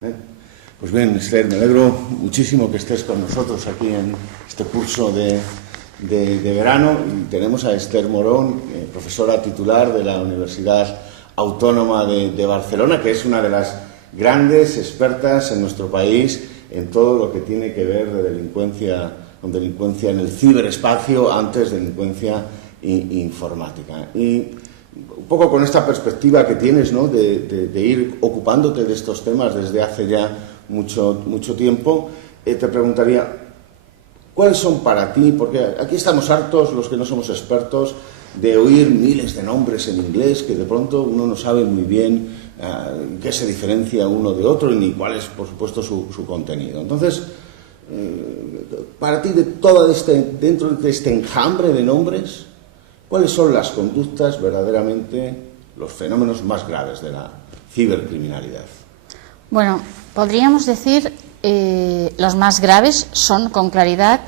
Pues bien, Esther, me alegro muchísimo que estés con nosotros aquí en este curso de verano. Y tenemos a Esther Morón, profesora titular de la Universidad Autónoma de Barcelona, que es una de las grandes expertas en nuestro país en todo lo que tiene que ver de delincuencia en el ciberespacio, antes delincuencia informática. Y un poco con esta perspectiva que tienes, ¿no?, de ir ocupándote de estos temas desde hace ya mucho tiempo, te preguntaría, ¿cuáles son para ti? Porque aquí estamos hartos, los que no somos expertos, de oír miles de nombres en inglés que de pronto uno no sabe muy bien qué se diferencia uno de otro y ni cuál es, por supuesto, su contenido. Entonces, para ti, dentro de este enjambre de nombres, ¿cuáles son las conductas verdaderamente, los fenómenos más graves de la cibercriminalidad? Bueno, podríamos decir los más graves son, con claridad,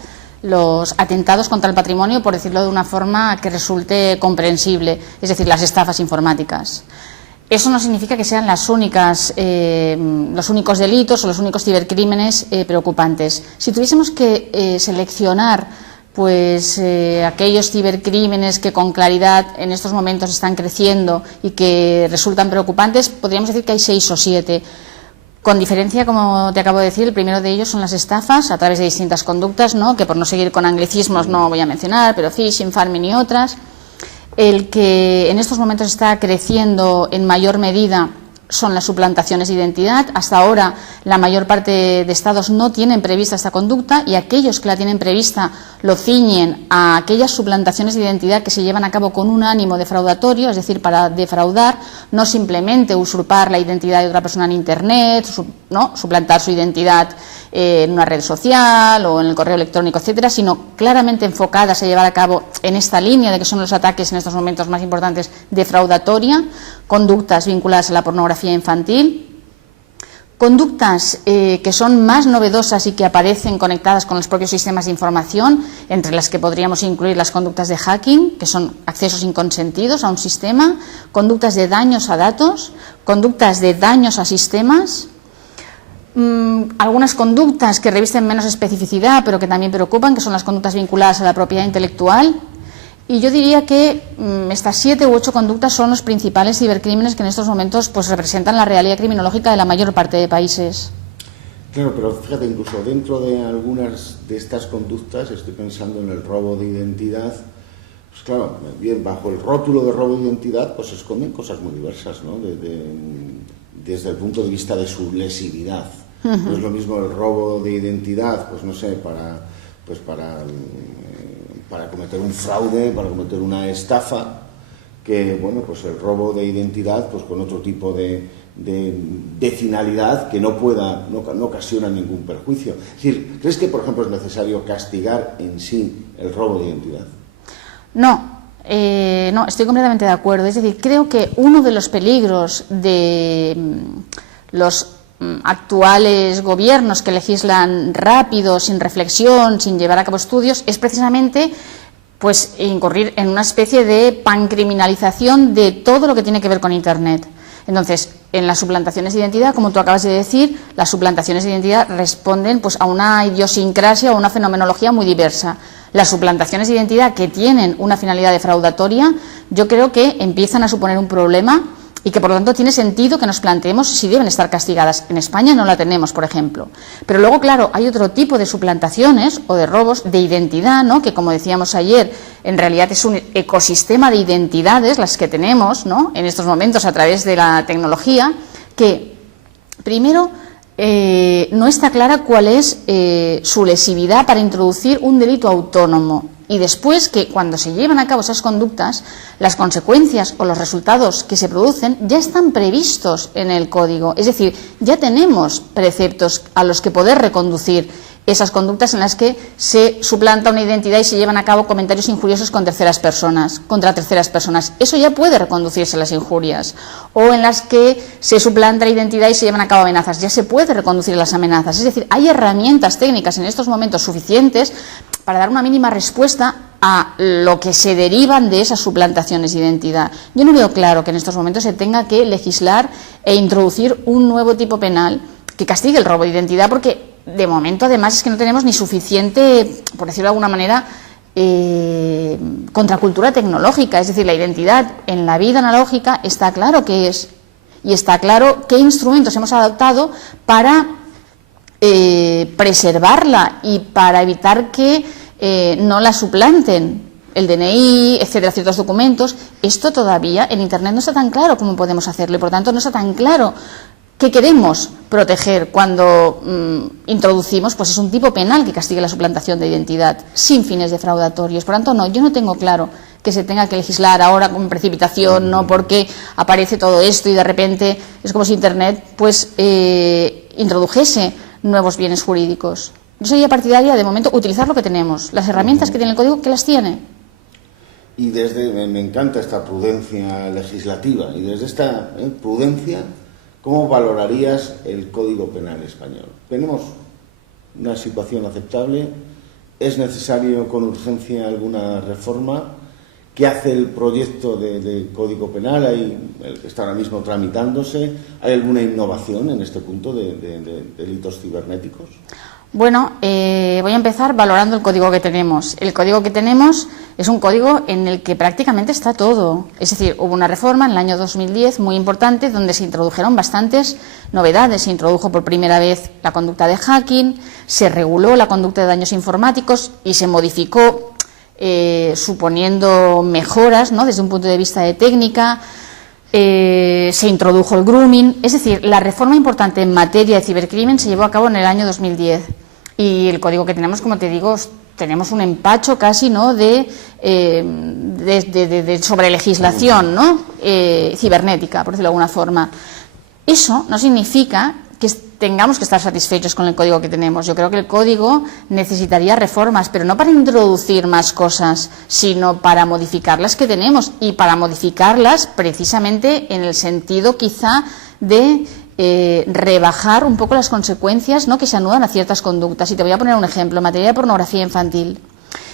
los atentados contra el patrimonio, por decirlo de una forma que resulte comprensible, es decir, las estafas informáticas. Eso no significa que sean los únicos delitos o los únicos cibercrímenes preocupantes. Si tuviésemos que seleccionar aquellos cibercrímenes que con claridad en estos momentos están creciendo y que resultan preocupantes, podríamos decir que hay 6 o 7. Con diferencia, como te acabo de decir, el primero de ellos son las estafas a través de distintas conductas, ¿no?, que por no seguir con anglicismos no voy a mencionar, pero phishing, farming y otras. El que en estos momentos está creciendo en mayor medida son las suplantaciones de identidad. Hasta ahora la mayor parte de estados no tienen prevista esta conducta y aquellos que la tienen prevista lo ciñen a aquellas suplantaciones de identidad que se llevan a cabo con un ánimo defraudatorio, es decir, para defraudar, no simplemente usurpar la identidad de otra persona en Internet, suplantar su identidad en una red social o en el correo electrónico, etcétera, sino claramente enfocadas a llevar a cabo en esta línea de que son los ataques en estos momentos más importantes, defraudatoria, conductas vinculadas a la pornografía infantil, conductas que son más novedosas y que aparecen conectadas con los propios sistemas de información, entre las que podríamos incluir las conductas de hacking, que son accesos inconsentidos a un sistema, conductas de daños a datos, conductas de daños a sistemas, algunas conductas que revisten menos especificidad pero que también preocupan, que son las conductas vinculadas a la propiedad intelectual. Y yo diría que estas 7 u 8 conductas son los principales cibercrímenes que en estos momentos representan la realidad criminológica de la mayor parte de países. Claro, pero fíjate, incluso dentro de algunas de estas conductas, estoy pensando en el robo de identidad, pues claro, bien, bajo el rótulo de robo de identidad, pues se esconden cosas muy diversas, ¿no?, desde el punto de vista de su lesividad. No es lo mismo el robo de identidad, pues no sé, para cometer un fraude, para cometer una estafa, que bueno, pues el robo de identidad pues con otro tipo de finalidad que no ocasiona ningún perjuicio. Es decir, ¿crees que, por ejemplo, es necesario castigar en sí el robo de identidad? No, estoy completamente de acuerdo. Es decir, creo que uno de los peligros de los actuales gobiernos que legislan rápido, sin reflexión, sin llevar a cabo estudios, es precisamente incurrir en una especie de pancriminalización de todo lo que tiene que ver con Internet. Entonces, en las suplantaciones de identidad, como tú acabas de decir, las suplantaciones de identidad responden a una idiosincrasia o una fenomenología muy diversa. Las suplantaciones de identidad que tienen una finalidad defraudatoria, yo creo que empiezan a suponer un problema y que por lo tanto tiene sentido que nos planteemos si deben estar castigadas. En España no la tenemos, por ejemplo. Pero luego, claro, hay otro tipo de suplantaciones o de robos de identidad, ¿no?, que, como decíamos ayer, en realidad es un ecosistema de identidades las que tenemos, ¿no?, en estos momentos a través de la tecnología, que primero no está clara cuál es su lesividad para introducir un delito autónomo. Y después, que cuando se llevan a cabo esas conductas, las consecuencias o los resultados que se producen ya están previstos en el código. Es decir, ya tenemos preceptos a los que poder reconducir esas conductas en las que se suplanta una identidad y se llevan a cabo comentarios injuriosos contra terceras personas. Eso ya puede reconducirse a las injurias. O en las que se suplanta la identidad y se llevan a cabo amenazas. Ya se puede reconducir las amenazas. Es decir, hay herramientas técnicas en estos momentos suficientes para dar una mínima respuesta a lo que se derivan de esas suplantaciones de identidad. Yo no veo claro que en estos momentos se tenga que legislar e introducir un nuevo tipo penal que castigue el robo de identidad, porque de momento además es que no tenemos ni suficiente, por decirlo de alguna manera, contracultura tecnológica. Es decir, la identidad en la vida analógica está claro qué es, y está claro qué instrumentos hemos adoptado para preservarla y para evitar que no la suplanten, el DNI, etcétera, ciertos documentos. Esto todavía en Internet no está tan claro cómo podemos hacerlo, y por tanto no está tan claro qué queremos proteger cuando introducimos, pues es un tipo penal que castigue la suplantación de identidad sin fines defraudatorios. Por tanto, no, yo no tengo claro que se tenga que legislar ahora con precipitación, no porque aparece todo esto y de repente es como si Internet pues introdujese nuevos bienes jurídicos. Yo sería partidaria, de momento, utilizar lo que tenemos, las herramientas que tiene el Código, que las tiene. Y me encanta esta prudencia legislativa, y desde esta prudencia, ¿cómo valorarías el Código Penal español? ¿Tenemos una situación aceptable? ¿Es necesario con urgencia alguna reforma? ¿Qué hace el proyecto de Código Penal? El que está ahora mismo tramitándose. ¿Hay alguna innovación en este punto de delitos cibernéticos? Bueno, voy a empezar valorando el código que tenemos. El código que tenemos es un código en el que prácticamente está todo. Es decir, hubo una reforma en el año 2010 muy importante donde se introdujeron bastantes novedades. Se introdujo por primera vez la conducta de hacking, se reguló la conducta de daños informáticos y se modificó suponiendo mejoras, ¿no?, desde un punto de vista de técnica. Se introdujo el grooming. Es decir, la reforma importante en materia de cibercrimen se llevó a cabo en el año 2010. Y el código que tenemos, como te digo, tenemos un empacho casi, ¿no?, de sobre legislación, ¿no?, cibernética, por decirlo de alguna forma. Eso no significa que tengamos que estar satisfechos con el código que tenemos. Yo creo que el código necesitaría reformas, pero no para introducir más cosas, sino para modificar las que tenemos, y para modificarlas precisamente en el sentido quizá de rebajar un poco las consecuencias, ¿no?, que se anudan a ciertas conductas. Y te voy a poner un ejemplo, en materia de pornografía infantil.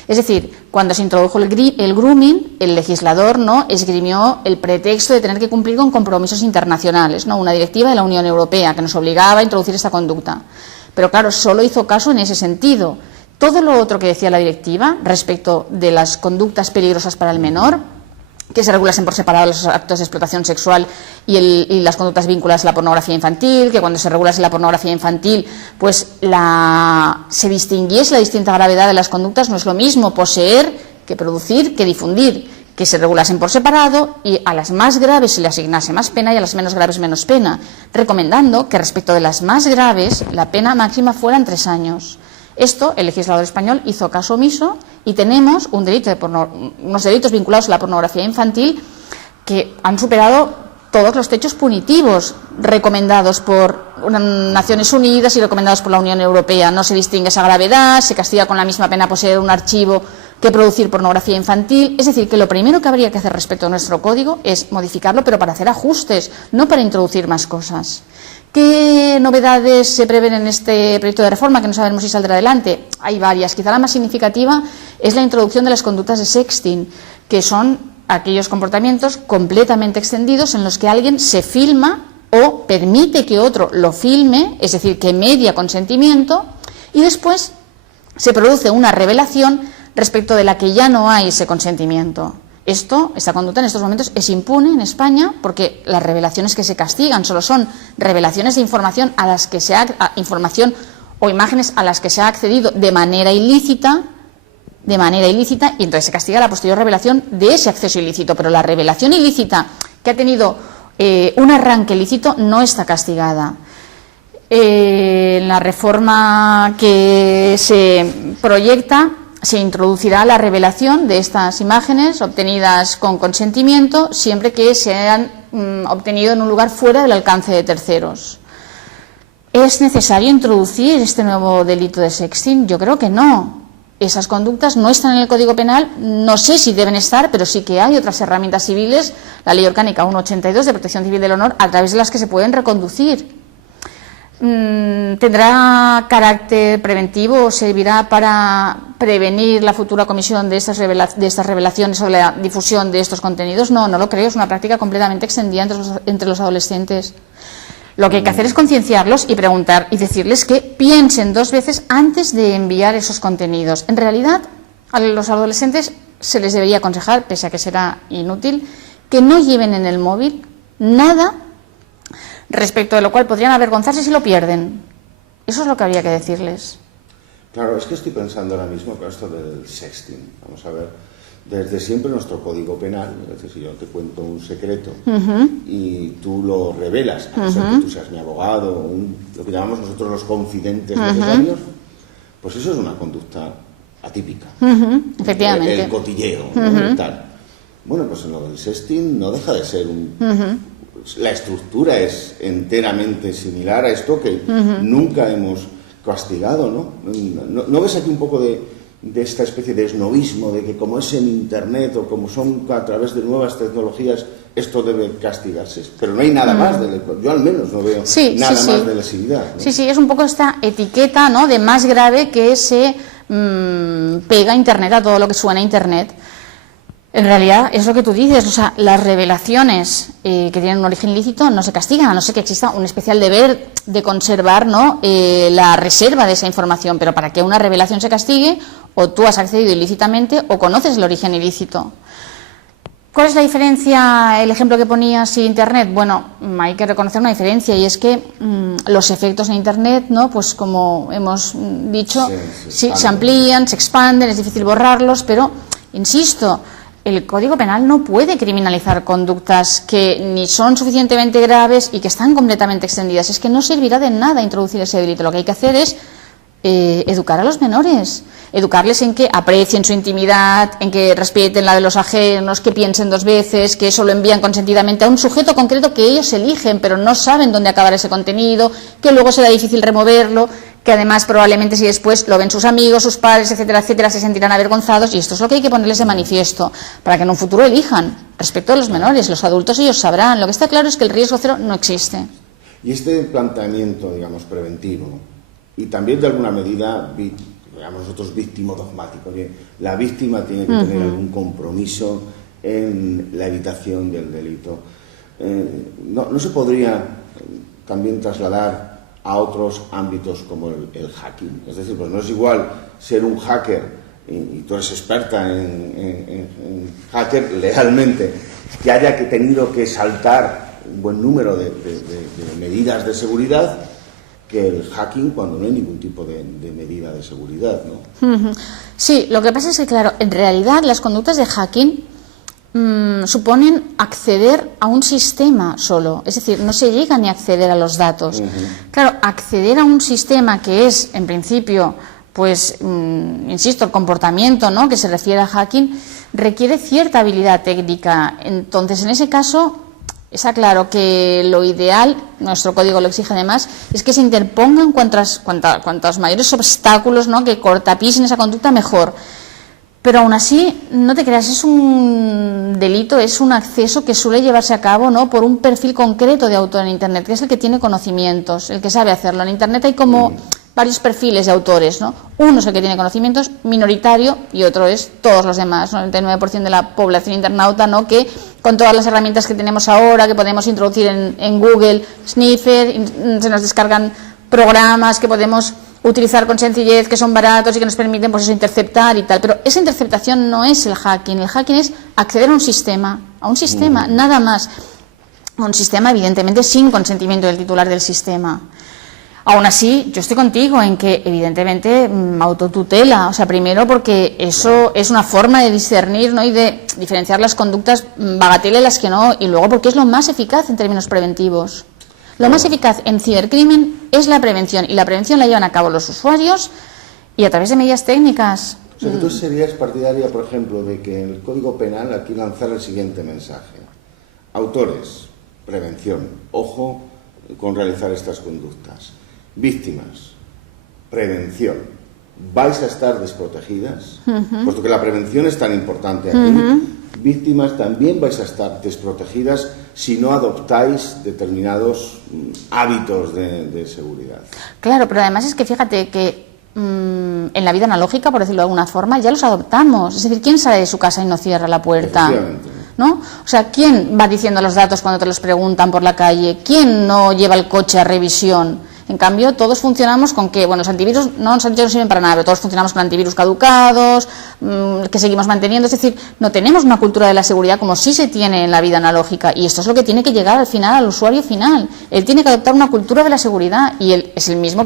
Es decir, cuando se introdujo el grooming, el legislador, ¿no?, esgrimió el pretexto de tener que cumplir con compromisos internacionales, ¿no?, una directiva de la Unión Europea que nos obligaba a introducir esta conducta. Pero claro, solo hizo caso en ese sentido. Todo lo otro que decía la directiva respecto de las conductas peligrosas para el menor, que se regulasen por separado los actos de explotación sexual y las conductas vinculadas a la pornografía infantil, que cuando se regulase la pornografía infantil pues se distinguiese la distinta gravedad de las conductas. No es lo mismo poseer que producir que difundir, que se regulasen por separado, y a las más graves se le asignase más pena y a las menos graves menos pena, recomendando que respecto de las más graves la pena máxima fueran 3 años. Esto el legislador español hizo caso omiso, y tenemos unos delitos vinculados a la pornografía infantil que han superado todos los techos punitivos recomendados por Naciones Unidas y recomendados por la Unión Europea. No se distingue esa gravedad, se castiga con la misma pena poseer un archivo que producir pornografía infantil. Es decir, que lo primero que habría que hacer respecto a nuestro código es modificarlo, pero para hacer ajustes, no para introducir más cosas. ¿Qué novedades se prevén en este proyecto de reforma, que no sabemos si saldrá adelante? Hay varias. Quizá la más significativa es la introducción de las conductas de sexting, que son aquellos comportamientos completamente extendidos en los que alguien se filma o permite que otro lo filme, es decir, que media consentimiento, y después se produce una revelación respecto de la que ya no hay ese consentimiento. Esta conducta en estos momentos es impune en España, porque las revelaciones que se castigan solo son revelaciones de información información o imágenes a las que se ha accedido de manera ilícita, y entonces se castiga la posterior revelación de ese acceso ilícito, pero la revelación ilícita que ha tenido un arranque ilícito no está castigada. En la reforma que se proyecta se introducirá la revelación de estas imágenes obtenidas con consentimiento, siempre que se hayan obtenido en un lugar fuera del alcance de terceros. ¿Es necesario introducir este nuevo delito de sexting? Yo creo que no. Esas conductas no están en el Código Penal, no sé si deben estar, pero sí que hay otras herramientas civiles, la Ley Orgánica 182 de Protección Civil del Honor, a través de las que se pueden reconducir. ¿Tendrá carácter preventivo o servirá para prevenir la futura comisión de estas revelaciones o la difusión de estos contenidos? No lo creo, es una práctica completamente extendida entre los adolescentes. Lo que hay que hacer es concienciarlos y preguntar y decirles que piensen 2 veces antes de enviar esos contenidos. En realidad, a los adolescentes se les debería aconsejar, pese a que será inútil, que no lleven en el móvil nada respecto de lo cual podrían avergonzarse si lo pierden. Eso es lo que habría que decirles. Claro, es que estoy pensando ahora mismo con esto del sexting. Vamos a ver, desde siempre nuestro Código Penal, es decir, si yo te cuento un secreto y tú lo revelas, a no ser que tú seas mi abogado, lo que llamamos nosotros los confidentes necesarios, pues eso es una conducta atípica. Efectivamente. El cotilleo, ¿no? Tal. Bueno, pues en lo del sexting no deja de ser la estructura es enteramente similar a esto que nunca hemos castigado, ¿no? ¿No ves aquí un poco de esta especie de esnovismo, de que como es en Internet o como son a través de nuevas tecnologías, esto debe castigarse? Pero no hay nada más, yo al menos no veo nada más de lesividad, ¿no? Sí, es un poco esta etiqueta, ¿no?, de más grave que se pega a Internet, a todo lo que suena a Internet. En realidad es lo que tú dices, o sea, las revelaciones que tienen un origen ilícito no se castigan, a no ser que exista un especial deber de conservar, ¿no?, la reserva de esa información, pero para que una revelación se castigue, o tú has accedido ilícitamente o conoces el origen ilícito. ¿Cuál es la diferencia, el ejemplo que ponías, y Internet? Bueno, hay que reconocer una diferencia, y es que los efectos en Internet, ¿no?, pues como hemos dicho, se amplían, se expanden, es difícil borrarlos, pero, insisto, el Código Penal no puede criminalizar conductas que ni son suficientemente graves y que están completamente extendidas. Es que no servirá de nada introducir ese delito. Lo que hay que hacer es educar a los menores, educarles en que aprecien su intimidad, en que respeten la de los ajenos, que piensen 2 veces, que eso lo envían consentidamente a un sujeto concreto que ellos eligen, pero no saben dónde acabar ese contenido, que luego será difícil removerlo, que además probablemente si después lo ven sus amigos, sus padres, etcétera, etcétera, se sentirán avergonzados, y esto es lo que hay que ponerles de manifiesto, para que en un futuro elijan. Respecto a los menores, los adultos ellos sabrán. Lo que está claro es que el riesgo cero no existe. Y este planteamiento, digamos, preventivo, y también de alguna medida, digamos nosotros, víctimo dogmático, que la víctima tiene que tener algún compromiso en la evitación del delito. ¿No se podría también trasladar a otros ámbitos como el hacking? Es decir, pues no es igual ser un hacker, y tú eres experta en hacker legalmente, que haya tenido que saltar un buen número de medidas de seguridad, que el hacking cuando no hay ningún tipo de medida de seguridad, ¿no? Sí, lo que pasa es que, claro, en realidad las conductas de hacking suponen acceder a un sistema solo, es decir, no se llega ni a acceder a los datos. Claro, acceder a un sistema que es, en principio, pues, insisto, el comportamiento, ¿no?, que se refiere a hacking, requiere cierta habilidad técnica. Entonces, en ese caso, está claro que lo ideal, nuestro código lo exige además, es que se interpongan cuantos mayores obstáculos, ¿no?, que cortapisen esa conducta, mejor. Pero aún así, no te creas, es un delito, es un acceso que suele llevarse a cabo, ¿no?, por un perfil concreto de autor en Internet, que es el que tiene conocimientos, el que sabe hacerlo. En Internet hay como varios perfiles de autores, ¿no? Uno es el que tiene conocimientos, minoritario, y otro es todos los demás, 99% de la población internauta, ¿no?, que con todas las herramientas que tenemos ahora, que podemos introducir en Google, Sniffer, se nos descargan programas que podemos utilizar con sencillez, que son baratos y que nos permiten, pues eso, interceptar y tal. Pero esa interceptación no es el hacking. El hacking es acceder a un sistema, nada más. Un sistema, evidentemente, sin consentimiento del titular del sistema. Aún así, yo estoy contigo en que, evidentemente, autotutela. O sea, primero porque eso es una forma de discernir, ¿no?, y de diferenciar las conductas bagatela y las que no, y luego porque es lo más eficaz en términos preventivos. Lo más eficaz en cibercrimen es la prevención, y la prevención la llevan a cabo los usuarios y a través de medidas técnicas. O sea, que tú serías partidaria, por ejemplo, de que en el Código Penal aquí lanzar el siguiente mensaje: autores, prevención, ojo con realizar estas conductas; víctimas, prevención, vais a estar desprotegidas, puesto que la prevención es tan importante aquí. Víctimas, también vais a estar desprotegidas si no adoptáis determinados hábitos de seguridad. Claro, pero además es que fíjate que en la vida analógica, por decirlo de alguna forma, ya los adoptamos. Es decir, ¿quién sale de su casa y no cierra la puerta? ¿no? O sea, ¿quién va diciendo los datos cuando te los preguntan por la calle? ¿Quién no lleva el coche a revisión? En cambio, todos funcionamos con que, bueno, los antivirus no sirven para nada, pero todos funcionamos con antivirus caducados, que seguimos manteniendo. Es decir, no tenemos una cultura de la seguridad como sí se tiene en la vida analógica, y esto es lo que tiene que llegar al final al usuario final. Él tiene que adoptar una cultura de la seguridad y él es el mismo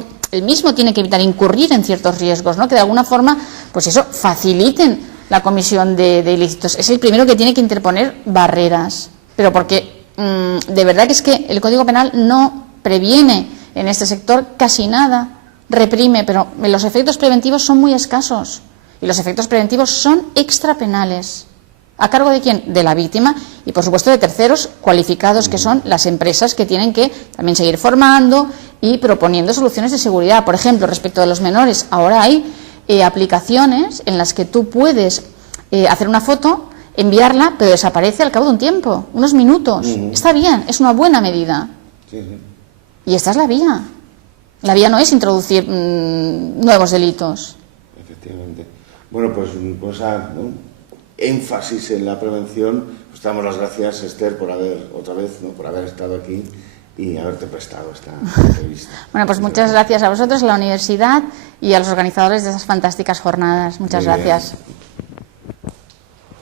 tiene que evitar incurrir en ciertos riesgos, ¿no? Que de alguna forma, pues eso, faciliten la comisión de ilícitos. Es el primero que tiene que interponer barreras, pero porque de verdad que es que el Código Penal no previene en este sector casi nada, reprime, pero los efectos preventivos son muy escasos y los efectos preventivos son extrapenales. ¿A cargo de quién? De la víctima y, por supuesto, de terceros cualificados, que son las empresas que tienen que también seguir formando y proponiendo soluciones de seguridad. Por ejemplo, respecto de los menores, ahora hay aplicaciones en las que tú puedes hacer una foto, enviarla, pero desaparece al cabo de un tiempo, unos minutos. Está bien, es una buena medida. Sí, sí. Y esta es la vía. La vía no es introducir nuevos delitos. Efectivamente. Bueno, pues con esa énfasis en la prevención, pues damos las gracias, Esther, por haber estado aquí y haberte prestado esta entrevista. Bueno, pues muchas gracias a vosotros, a la universidad y a los organizadores de esas fantásticas jornadas. Muchas gracias.